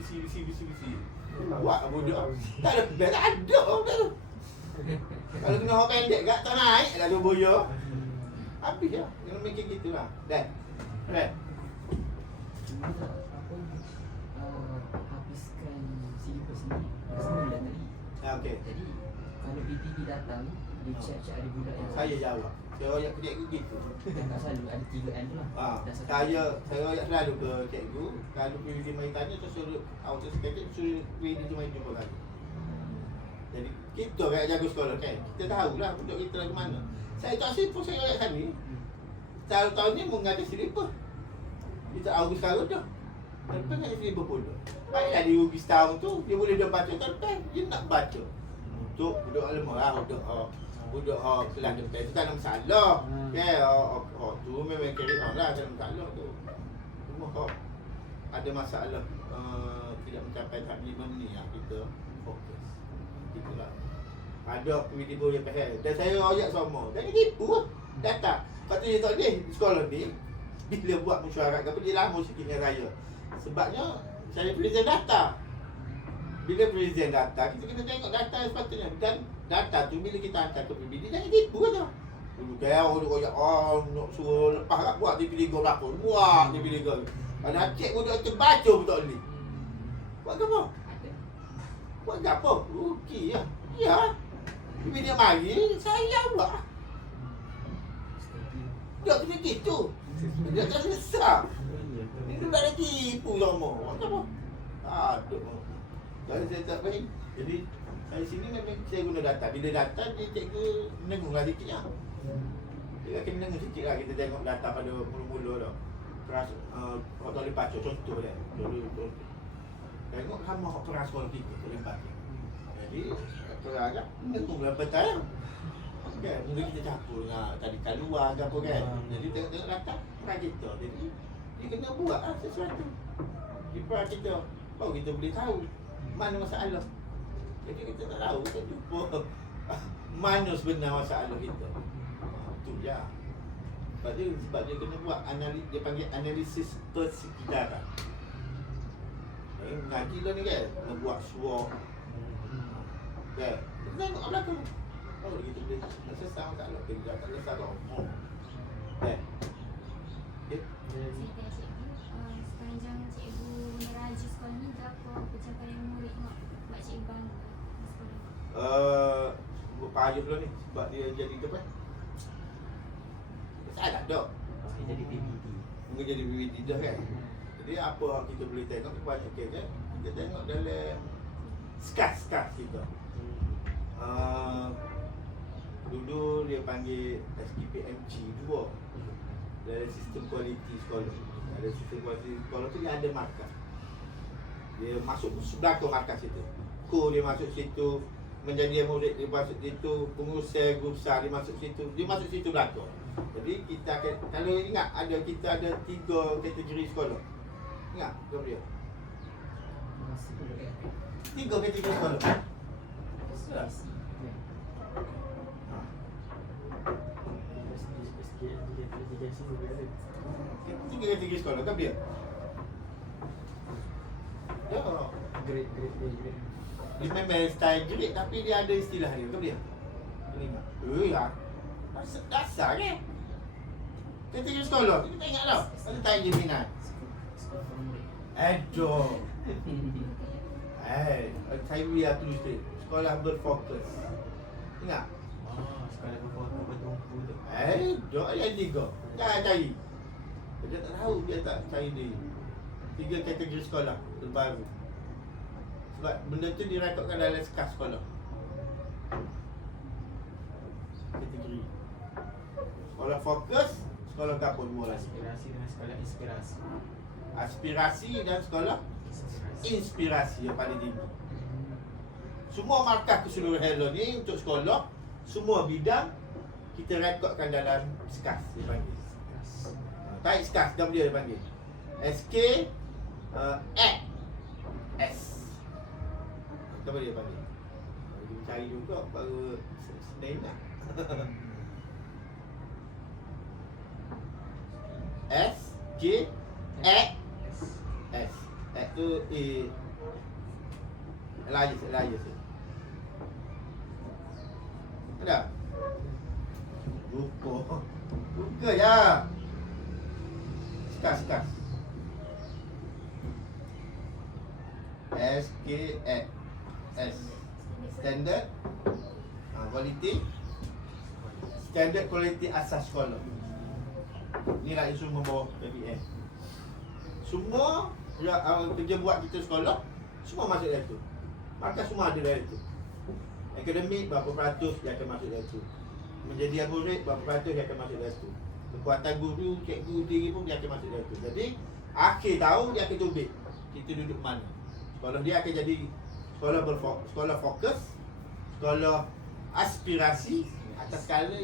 Buat budak. Tak ada bel, tak ada budak tu. Kalau kena orang pendek kat tak naik dah 2 boya. Habis lah. Kena mikir gitulah. Dan right. Habiskan silibus ni semula tadi. Okey. Jadi kalau PTB datang, dia check ada budak yang Saya jawab. Saya royak ke cikgu gitu. kan tak selalu ada 3M tu lah. Dah satu. Saya royak selalu ke cikgu. Kalau PVD mai tanya, saya suruh auto sekretari suruh PVD tu mai jumpa lagi. Jadi kita yang jaga sekolah kan. Kita tahulah budak kita lagu mana. Saya tak silipus saya royak sana. Tahun-tahun ni mengajar silipus. Kita August sekarang tu. Lepas nak silipus pun. Baiklah dia rugi setahun tu, dia boleh dah baca tahun depan. Dia nak baca. Untuk budak lemah lah, budak kelas depan tu tak ada masalah. Tu memang carry on lah, tak ada masalah tu. Cuma ada masalah tidak mencapai tahap minimum ni yang kita fokus. Itulah. Ada tiba-tiba yang faham. Dan saya royak semua. Dan dia tipu lah. Datang. Lepas tu dia tak boleh di sekolah ni. Bila buat mesyuarat ke apa, dia lama sikit dengan raya. Sebabnya saya present data. Bila present data, kita kena tengok data yang sepatutnya. Dan data tu bila kita hantar ke PBD, jangan tipu je. Dulu kaya orang duk royak, nak suruh lepas kat buat dia pilih gol berapa. Buat dia pilih gol. Ada cik budak tu baca pun tak boleh. Buat apa? Ada. Buat apa? Rugi lah. Ya. Bila dia mari, saya buat. Dia kena gitu. Dia tak selesai. Dia tu tak ada tipu sama. Buat apa? Aduh. Kalau saya tak faham. Jadi, saya sini memang saya guna data. Bila data, dia cikgu menengunglah sikit lah. Dia akan menengung sikit lah. Kita tengok data pada mula-mula tu. Peras, orang tak boleh baca. Contoh dia. Tengok sama peras sekolah kita. Tak boleh baca. Jadi, agak menengunglah betul. Kan? Mungkin kita campur dengan tadikan luar ke apa kan. Jadi, tengok data peras kita. Jadi, dia kena buat lah sesuatu. Di peras kita. Baru kita boleh tahu mana masalah. Jadi kita tak tahu, kita jumpa mana sebenar masalah kita. Itu je. Sebab dia kena buat dia panggil analisis persekitaran. Mengaji lah ni kan, kena buat SWOT. Kan? Kita tengok kat belakang. Baru kita boleh nak selesai masalah. Kita tak selesai tak omong. Kan? Okay? Saya tanya cikgu, sepanjang cikgu meraja sekolah ni, berapa pencapaian murid mak cikgu bangga di sekolah? Berpayuh lah ni sebab dia jadi apa? Saya tak ada. Dia jadi PBD. Mungkin jadi PBD dah kan. Jadi apa kita boleh tengok banyak kes kan. Kita tengok dalam skas kita. Dulu dia panggil SKPMG 2. Dalam sistem kualiti sekolah. Ada sistem kualiti sekolah tu dia ada markah. Dia masuk sebelah ke markah situ. Dia masuk situ, menjadi murid dia masuk situ, pengurusan guru besar dia masuk situ. Dia masuk situ belakang. Jadi kita akan, kalau ingat kita ada 3 kategori sekolah. Ingat ke dia? 3 kategori sekolah. Tiga kategori sekolah kan dia? Ya. Grade A. Dia memang style grade tapi dia ada istilah dia kan dia? Ingat? Ya. Dasar kan? Kategori sekolah, kita tak ingat tau. Kita tanya minat. Aduh. Saya boleh tulis dia. Sekolah berfokus. Ingat? Sekolah berfokus bertumpu tu. Dok yang 3. Jangan cari. Dia tak tahu, dia tak cari dia. 3 kategori sekolah terbaru. Sebab benda tu direkodkan dalam skas sekolah. Kategori sekolah fokus, sekolah kapur 2 lagi. Aspirasi dengan sekolah inspirasi. Aspirasi dan sekolah inspirasi yang paling tinggi. Semua markah keseluruhan ni untuk sekolah, semua bidang kita rekodkan dalam skas dia panggil. Taik skas nama dia panggil. SK S. Apa dia panggil? Kita cari juga baru senang nak. S K S S. S tu Elias. Ada? Buka je. Skas. SKS. Standard Quality. Standard Quality Asas Sekolah. Inilah isu membawa PBN. Semua kerja buat kita sekolah, semua masuk dari tu. Maka semua ada dari tu. Akademik berapa peratus dia akan masuk dari tu. Menjadi murid berapa peratus dia akan masuk dari tu. Kekuatan guru, cikgu diri pun dia akan masuk dari tu. Jadi akhir tahun dia akan tubik kita duduk mana. Sekolah dia akan jadi sekolah fokus, sekolah aspirasi, atas skala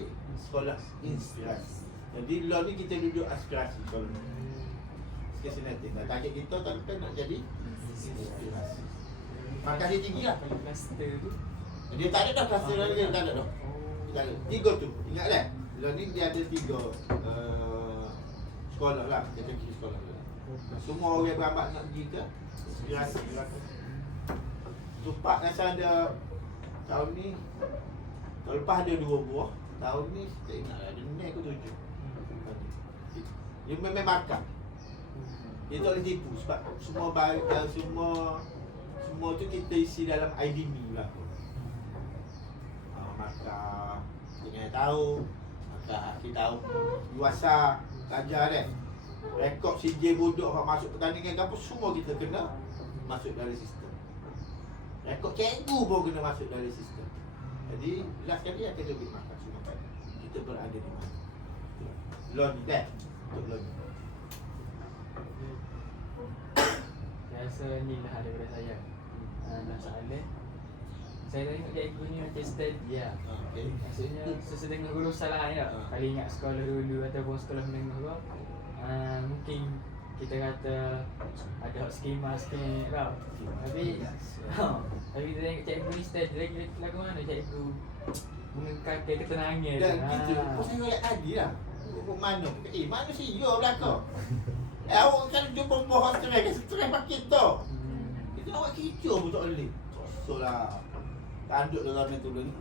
sekolah inspirasi. Jadi law ni kita duduk aspirasi sekolah ni. Sikit sinetting. Target kita tak nak jadi inspirasi. Markah dia tinggi lah. Cluster tu. Dia tak ada dah cluster lagi, dia tak ada dah. Tak ada. 3 tu. Ingat kan? Law ni dia ada 3 sekolah lah. Kategori sekolah lah. Semua orang berambat nak pergi ke inspirasi. Tupak rasa ada tahun ni. Tahun lepas ada 2 buah. Tahun ni tak ingat lah. Ada 6 ke 7. Dia memang markah. Dia tak boleh tipu sebab semua tu kita isi dalam IDB lah. Markah tengah tahu, markah akhir tahun, luasa, pelajar kan. Rekod CJ bodoh hak masuk pertandingan ke apa, semua kita kena masuk dari sistem. Rekod cikgu pun kena masuk dari sistem. Jadi last kali akan lebih markah semua kan. Kita berada di mana. Law ni kan. Untuk law ni. Saya rasa ni lah daripada saya. Masalah saya tengok cikgu ni macam steady lah. Okay. Maksudnya sesedengah guru salah ya. Kalau ingat sekolah dulu ataupun sekolah menengah tu, mungkin kita kata ada skema sikit tau. Tapi kita tengok cikgu ni steady lagi lagu mana cikgu mengekang ketenangan Dan kita pun saya ayat tadi lah. Mana? Manusia belakang. Awak kan jumpa pohon stres paket tu. Kita nak buat kicau pun tak boleh. Kosong lah. Tanduk dalam ni tu ni.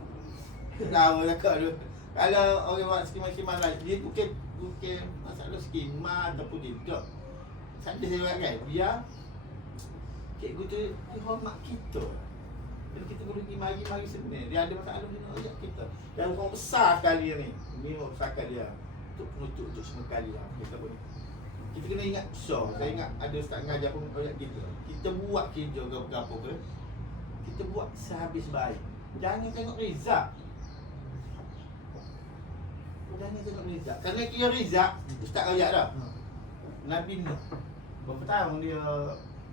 Tahu lah kau tu. Kalau orang buat skema-skema lain, dia bukan masalah skema ataupun dia tak. Sampai saya buat kan, biar cikgu tu dia hormat kita. Jadi kita boleh pergi mari-mari sebenarnya. Dia ada masalah dia nak ajak kita. Dan orang besar sekali ni. Ini orang besar kali dia. Untuk penutup untuk semua kali lah. Kita boleh. Kita kena ingat besar. Saya ingat ada ustaz mengajar pun ajak kita. Kita buat kerja ke-apa ke. Kita buat sehabis baik. Jangan tengok result. Jangan tengok result. Kerana kira result, ustaz ajak dah. Nabi Nuh. Berapa tahun dia?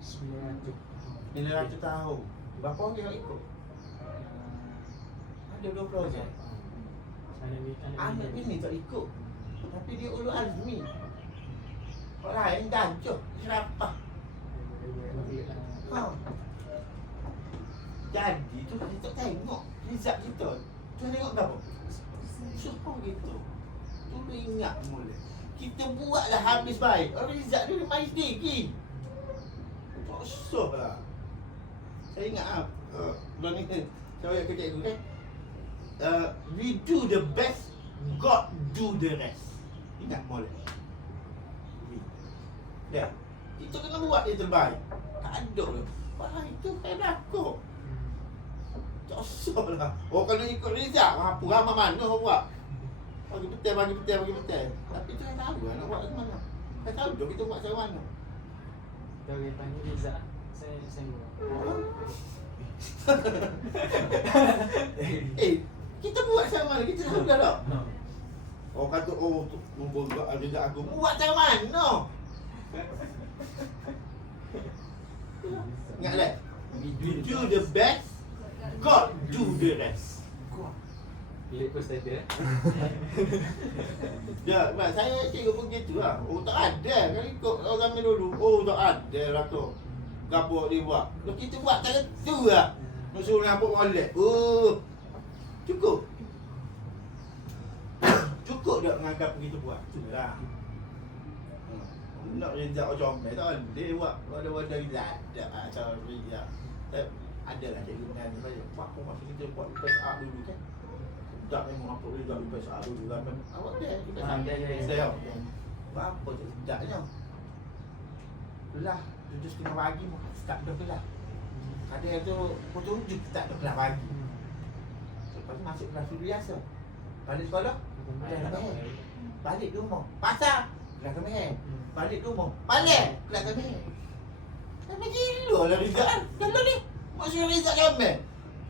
900 tahun. Berapa orang dia ikut? Ada 20 je. Anak bini tak ikut. Tapi dia ulul azmi. Orang lain gajah, serapah. Jadi tu kita tak tengok result kita. Tu tengok apa? Syukur gitu. Tolong ingat mula. Kita buatlah habis baik. Result dia main sedikit. Tak usah lah. Saya ingat bulan ni saya kerja cikgu kan. We do the best, God do the rest. Ingat mula. Ya. Kita kena buat yang terbaik. Tak ada lah. Wah itu saya berlaku. Tak usah lah. Oh kalau ikut result, apa ramai mana orang buat. Bagi betul. Tapi tu saya tahu lah nak buat macam mana. Saya tahu dah kita buat macam mana. Kita boleh panggil Riza. Saya buat. Kita buat macam mana? Kita tahu dah tak? Orang kata, tu membuat result aku. Buat macam mana? Ingat tak? We do the best, God do the rest. Bilik pun standard. Ya, saya cikgu pun gitu lah. Oh tak ada, kan ikut orang zaman dulu. Oh tak ada lah tu. Gapo dia buat. Kalau kita buat tak tentu lah. Nak suruh nampak molek. Oh. Cukup. Cukup tak menganggap kita buat. Itulah. Nak result comel tak boleh buat. Ada result. Tak macam result. Adalah cikgu dengan ni banyak. Apa masa kita buat PSA dulu kan? Tak memang apa result PSA dulu kan. Awak dia PSA. Saya. Apa je sedapnya. Lah, 7:30 pagi start dah kelas. Kadang tu pukul 7 kita tak ada kelas pagi. Lepas tu masuk kelas dulu biasa. Balik sekolah, kelas kemahin. Balik rumah, pasar, kelas kemahin. Balik rumah, balik, kelas kemahin. Sama gila lah Rizal. Kalau ni, maksudnya Rizal kemahin.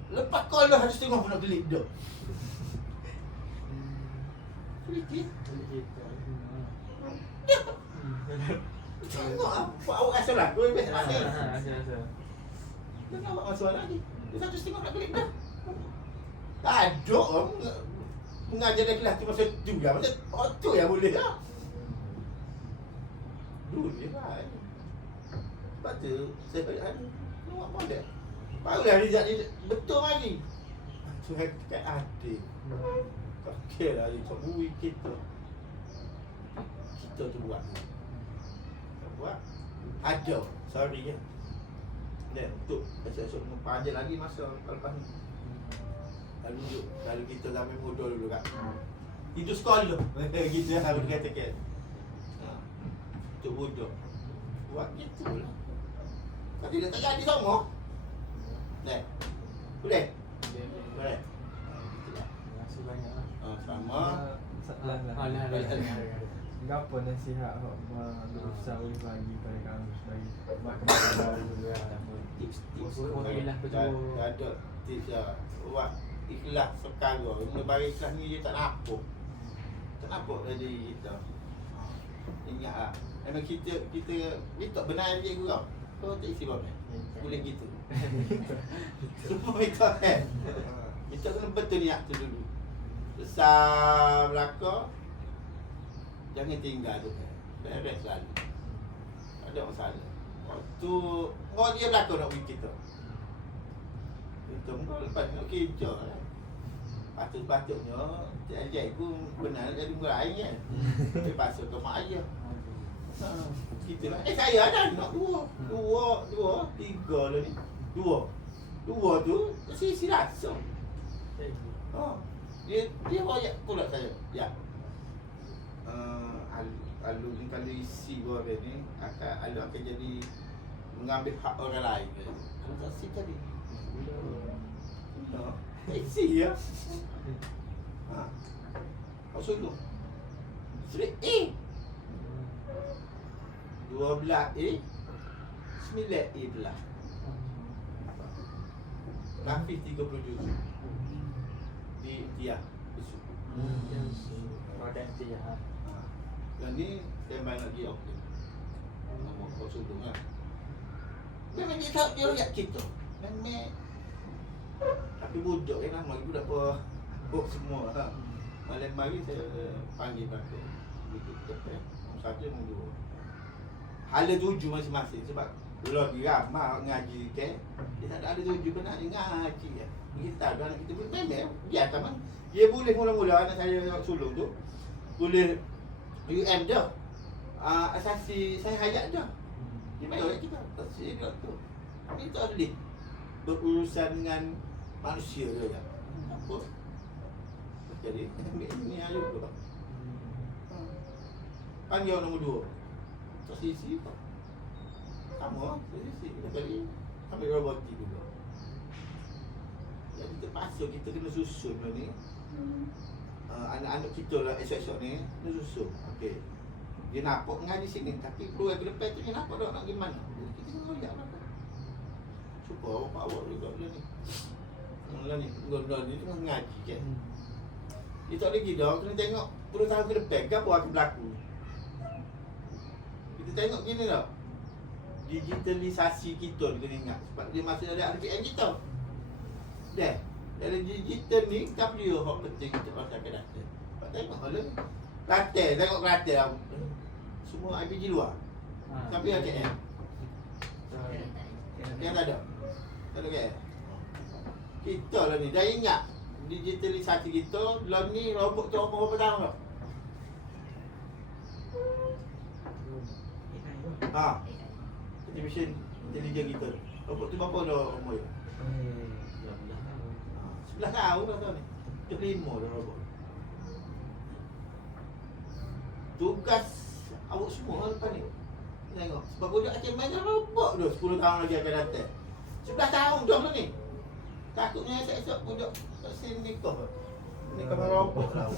Lepas sekolah harus tengok pun nak kelip dah. Sedikit. Tengok apa awak rasa lah. Kau biasa rasa. Kenapa awak rasa lagi? Dia satu setengah nak kelip dah. Tak ada orang mengajar dalam kelas tu masa tu lah. Masa tu yang boleh lah. Dulu lah. Sebab tu, saya balik hari. Nampak boleh. Barulah Rizal ni betul lagi. Tu yang dekat adik. Okey lah, dia tak bui kita. Kita tu buat. Buat. Ada. Sorry ya. Dan untuk esok-esok mengajar lagi masa lepas ni. Lalu kita sampai muda dulu kat tidur sekolah gitu lah boleh katakan. Untuk bodoh buat gitu lah. Kalau dia tak jadi sama boleh? Boleh? Terima kasih banyak lah. Sama Apa nasihat berusaha boleh bagi pada kami sebagai buat kembali baru dulu lah. tips-tips Okey lah, betul. ada tips lah. Buat ikhlas sekarang. Mula bagi ikhlas ni dia tak nampak. Tak nampak jadi kita. Ingat lah. Memang kita tak benar je kau. Kau tak isi apa? Boleh gitu. Semua kita kan. Kita kena betul niat tu dulu. Besar belakang, jangan tinggal tu kan. Beres selalu. Ada masalah. Waktu mau dia belakang nak pergi kita. Kita mula lepas nak kerja lah. Patut-patutnya Cik pun benar jadi meraih kan. Dia pasal ke mak ayah. Kita lah. Saya ada nak dua, tiga lah ni. Dua tu sisi rasa. Dia royak pula saya. Ya. Alu ni kalau isi gua ni alu akan jadi mengambil hak orang lain. Alu tak sih tadi. Isi ya. Kau sungguh. Surat A 12A 9A belah. Nafis 37 di Tiah besok. Produk dia. Dan ni standby lagi okey. Nama kau sungguh kan. Memang dia tak dia royak kita. Memang tapi budak yang nama budak apa semua ha. Malam mari saya panggil belakang. Duduk depan. Saja mulu. Hala tuju masing-masing sebab kalau dia ramah ngaji ke, dia tak ada tuju pun nak ngaji ya. Kita tahu anak kita pun memang dia teman. Dia boleh mula-mula anak saya sulung tu boleh UM dah. Asasi saya hayat dah. Dia main oleh kita. Asasi dia tu. Tapi tak boleh berurusan dengan manusia je ya. Apa? Jadi ini alu tu. Panjang nombor 2. Tak sisi apa? Sama, sisi kita balik ambil roboti dulu. Jadi terpaksa kita kena susun lah ni. Anak-anak kita lah esok-esok ni kena susun. Okey. Dia nampak ngaji sini tapi keluar ke depan tu dia nampak tak nak pergi mana. Kita kena lihat lah. Cuba awak juga dia ni. Mula ni, bulan ni tengah ngaji kan. Dia tak lagi dah, kena tengok 10 tahun ke depan ke apa akan berlaku. Kita tengok gini tau. Digitalisasi kita kena ingat sebab dia masih ada RPM kita. Dah. Dalam digital ni tak perlu hak penting untuk masyarakat data. Pak tengok lah ni. Klaten, tengok Klaten. Semua IPG luar. Tapi ATM. Yang tak ada. Tak ada KL. Kita lah ni dah ingat digitalisasi kita lah ni robot tu umur berapa tahun dah? Artificial intelligence kita. Robot tu berapa dah umur dia? 11 tahun dah tahun ni. 75 dah robot. Tugas awak semua lepas ni. Tengok. Sebab budak akan main robot dah 10 tahun lagi akan datang. 11 tahun dah ni. Takutnya esok-esok budak tak sin nikah. Nikah merokok lah.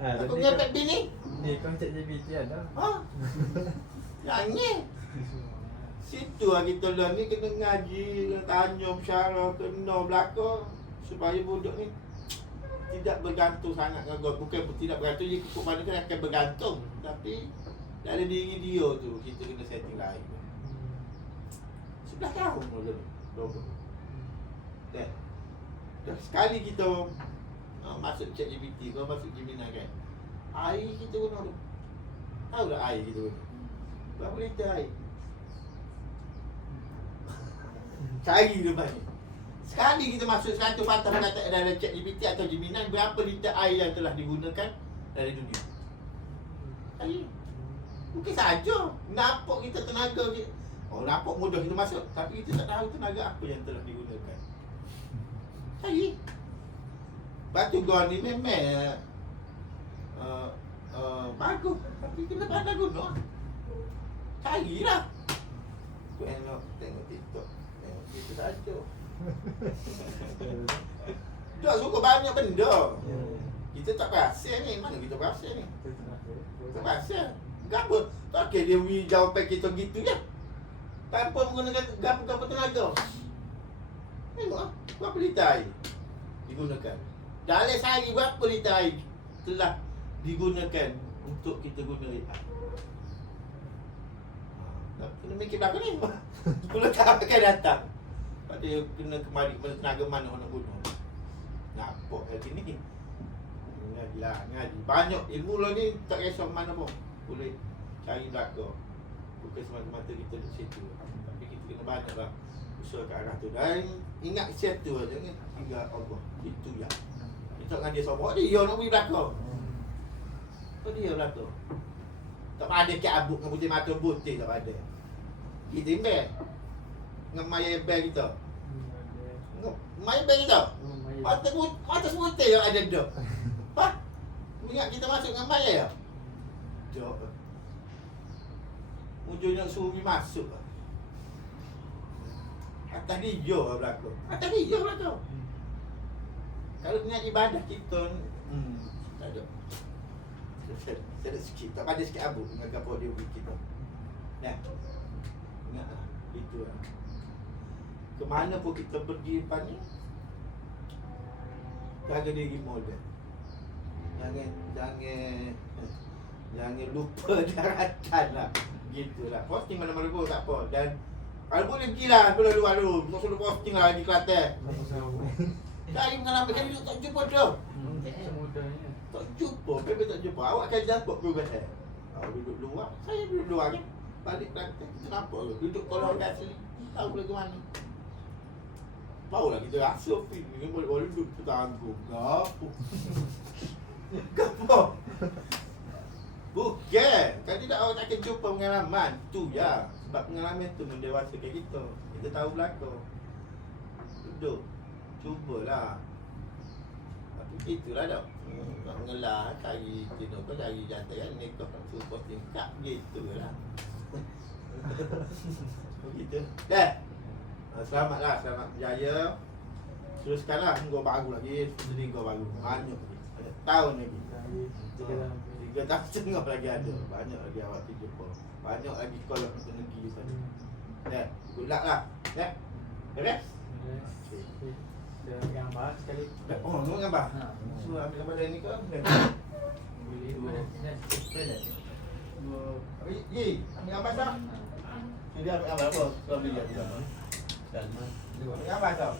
Takut ngepet bini. Ni kau cek JBT ada. Ha? Jangan. Situ lah kita lah ni kena ngaji, kena tanya bersyarah, kena belakang supaya budak ni tidak bergantung sangat dengan God. Bukan tidak bergantung, dia kekut mana kan akan bergantung. Tapi dalam diri dia tu kita kena setting lain. 11 tahun dulu ni. Dan dah sekali kita masuk ChatGPT, kau masuk Gemini kan. Air kita guna tu. Tahu tak air kita guna? Berapa liter air? Cari dia bagi. Sekali kita masuk 100 patah perkataan dalam ChatGPT atau Gemini, berapa liter air yang telah digunakan dari dunia? Cari. Bukan saja nampak kita tenaga kita. Oh, nampak mudah kita masuk, tapi kita tak tahu tenaga apa yang telah digunakan. Cari. Batu gua ni memang bagus, tapi kena pandai guna. Carilah. Kau tengok TikTok. Tengok itu saja. Tak suka banyak benda. Kita tak berhasil ni. Mana kita berhasil ni? Tak berhasil. Gapa? Tak kira dia beri jawapan kita gitu je. Tanpa menggunakan gapa-gapa tenaga. Tengok lah. Berapa liter air digunakan? Dalam sehari berapa liter air telah digunakan untuk kita guna AI? Kena mikir belakang ni. 10 tahun akan datang. Sebab dia kena kemari kepada tenaga mana orang nak guna. Nampak lagi ni. Ngajilah, ngaji. Banyak ilmu lah ni, tak kisah mana pun. Boleh cari belakang. Bukan semata-mata kita di situ. Tapi kita kena banyak lah usaha ke arah tu. Dan ingat situ aja ni. Hingga Allah. Itu ya. Kita dengan dia sobat dia nak pergi belakang. Apa dia belakang? Tak ada cabut dengan putih mata putih tak ada. Kita imbang. Dengan maya bel kita. Maya bel kita. Mata putih yang ada dah. Ha? Ingat kita masuk dengan maya ya? Jom. Ujung nak suruh pergi masuk lah. Atas dia lah belakang. Atas dia belakang. Kalau niat ibadah kita tak ada. Saya ada sikit. Tak ada sikit abu dengan kapal dia beri kita. Ya. Ingat lah. Itu lah. Kemana pun kita pergi lepas ni, jaga diri modal. Jangan lupa daratan lah. Gitulah. Posting mana-mana pun tak apa. Dan kalau boleh pergilah dulu. Tak suruh posting lah di Kelantan. Cari pengalaman. Kali tak jumpa dah. Semudahnya. Tak jumpa. Memang tak jumpa. Awak akan dapat perubahan. Duduk luar. Saya duduk luar kan. Balik Kelantan. Kita nampak ke. Duduk kolor kat sini. Tahu boleh ke mana. Barulah kita rasa film ni. Boleh duduk tertanggung. Gapo. Gapo. Bukan. Kalau tidak awak tak akan jumpa pengalaman. Tu ya. Sebab pengalaman tu mendewasakan kita. Kita tahu belakang. Duduk. Cubalah. Tapi itulah dah. Tak mengelah. Cari tino kau cari jantai kan. Ni kau tak suruh posting kat. Gitulah. Begitu. Dah. Selamatlah. Selamat berjaya. Teruskanlah. Gua baru lagi. Jadi gua baru. Banyak lagi. Ada tahun lagi. 3 tahun setengah lagi ada. Banyak lagi awak jumpa. Banyak lagi sekolah untuk negeri sana. Ya, good luck lah. Ya. Beres? Kita gambar sekali. Oh, tengok gambar. Ha. So ambil gambar dari ni ke? Boleh boleh. Ye, ambil gambar tak? Dia ambil gambar apa? Kau ambil dia gambar. Dan ambil gambar tak?